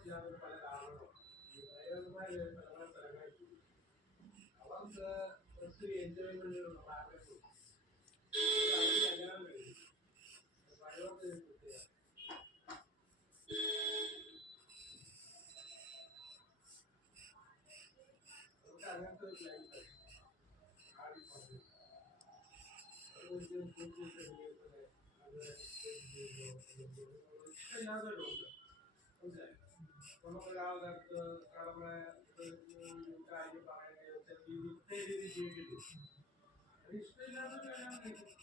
ചെയ്യാൻ പല കാരണങ്ങളും ദൈവമായ പല സ്ഥലങ്ങളിൽ അവർക്ക് ഒത്തിരി എൻജോയ്മെന്റുകളുള്ള പാരൻസ് കല്യാണം കഴിയും പഴയോട്ട് പ്രത്യേക നമുക്ക് അങ്ങനത്തെ ഒരു ലൈഫ് ആടി പറഞ്ഞു ഇഷ്ടമില്ലാത്തവരുണ്ട് മനസ്സിലായി നമുക്കൊരാളുടെ അടുത്ത് കടമ കാര്യം പറയുന്നത് രീതി ജീവിക്കുന്നു അത് ഇഷ്ടമില്ലാത്തവർ കല്യാണം കഴിക്കും